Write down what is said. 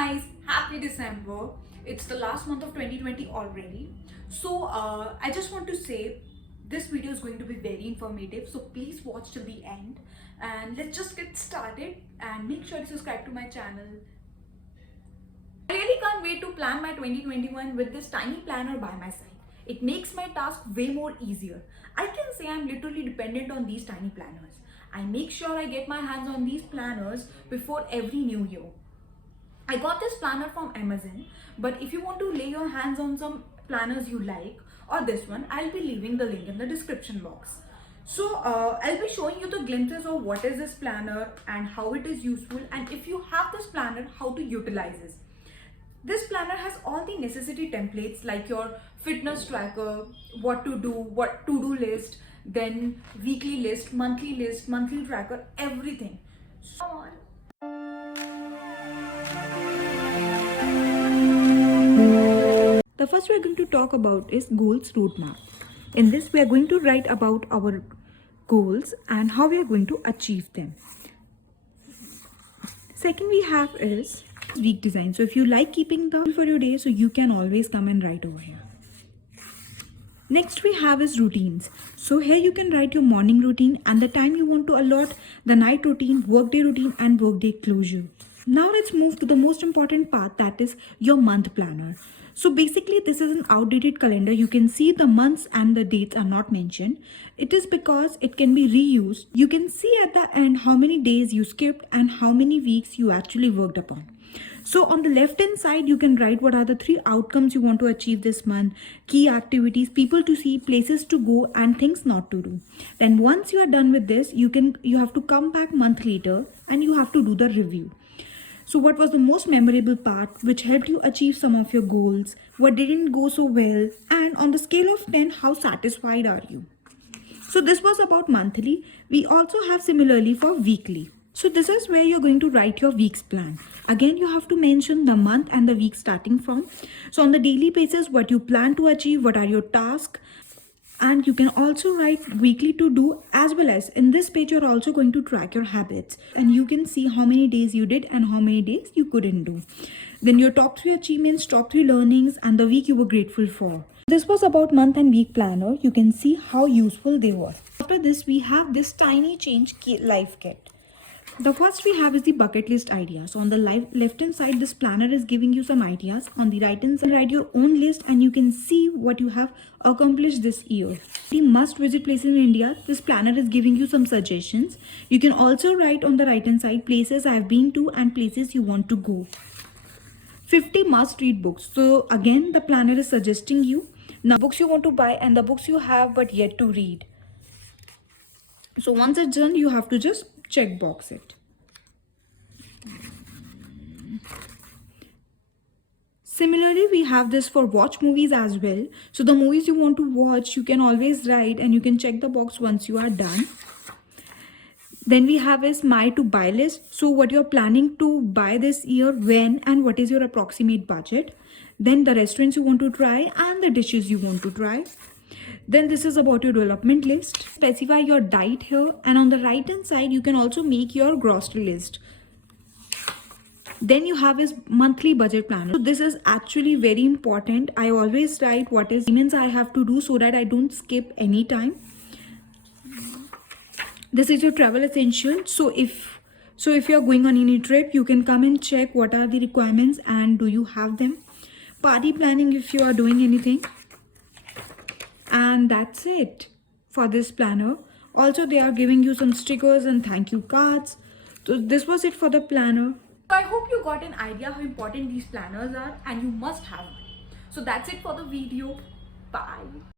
guys, happy December. It's the last month of 2020 already. So I just want to say this video is going to be very informative. So please watch till the end and let's just get started and make sure to subscribe to my channel. I really can't wait to plan my 2021 with this tiny planner by my side. It makes my task way more easier. I can say I'm literally dependent on these tiny planners. I make sure I get my hands on these planners before every new year. I got this planner from Amazon, but if you want to lay your hands on some planners you like or this one, I'll be leaving the link in the description box. So I'll be showing you the glimpses of what is this planner and how it is useful, and if you have this planner, how to utilize it. This planner has all the necessary templates like your fitness tracker, what to do, what to-do list, then weekly list, monthly tracker, everything. So the first we are going to talk about is goals roadmap. In this we are going to write about our goals and how we are going to achieve them. Second we have is week design. So if you like keeping the for your day, so you can always come and write over here. Next we have is routines. So here you can write your morning routine and the time you want to allot, the night routine, workday routine and workday closure. Now let's move to the most important part, that is your month planner. So basically this is an outdated calendar. You can see the months and the dates are not mentioned. It is because it can be reused. You can see at the end how many days you skipped and how many weeks you actually worked upon. So on the left hand side, you can write what are the 3 outcomes you want to achieve this month, key activities, people to see, places to go and things not to do. Then once you are done with this, you have to come back month later and you have to do the review. So what was the most memorable part which helped you achieve some of your goals, what didn't go so well, and on the scale of 10, how satisfied are you? So this was about monthly. We also have similarly for weekly. So this is where you're going to write your week's plan. Again, you have to mention the month and the week starting from. So on the daily basis, what you plan to achieve, what are your tasks, and you can also write weekly to do, as well as in this page you're also going to track your habits and you can see how many days you did and how many days you couldn't do. Then your top 3 achievements, top 3 learnings and the week you were grateful for. This was about month and week planner. You can see how useful they were. After this we have this tiny change life kit. The first we have is the bucket list ideas. So on the left hand side, this planner is giving you some ideas. On the right hand side, write your own list and you can see what you have accomplished this year. The must visit places in India. This planner is giving you some suggestions. You can also write on the right hand side places I have been to and places you want to go. 50 must read books. So again, the planner is suggesting you now books you want to buy and the books you have but yet to read. So once it's done, you have to just check box it. Similarly, we have this for watch movies as well. So the movies you want to watch, you can always write and you can check the box once you are done. Then we have is my to buy list. So what you're planning to buy this year, when, and what is your approximate budget. Then the restaurants you want to try and the dishes you want to try. Then this is about your development list. Specify your diet here, and on the right hand side you can also make your grocery list. Then you have is monthly budget planner. So this is actually very important. I always write what is payments I have to do so that I don't skip any time. This is your travel essential. So if you're going on any trip, you can come and check what are the requirements and do you have them. Party planning if you are doing anything. And that's it for this planner. Also they are giving you some stickers and thank you cards. So this was it for the planner. So I hope you got an idea how important these planners are and you must have one. So that's it for the video. Bye.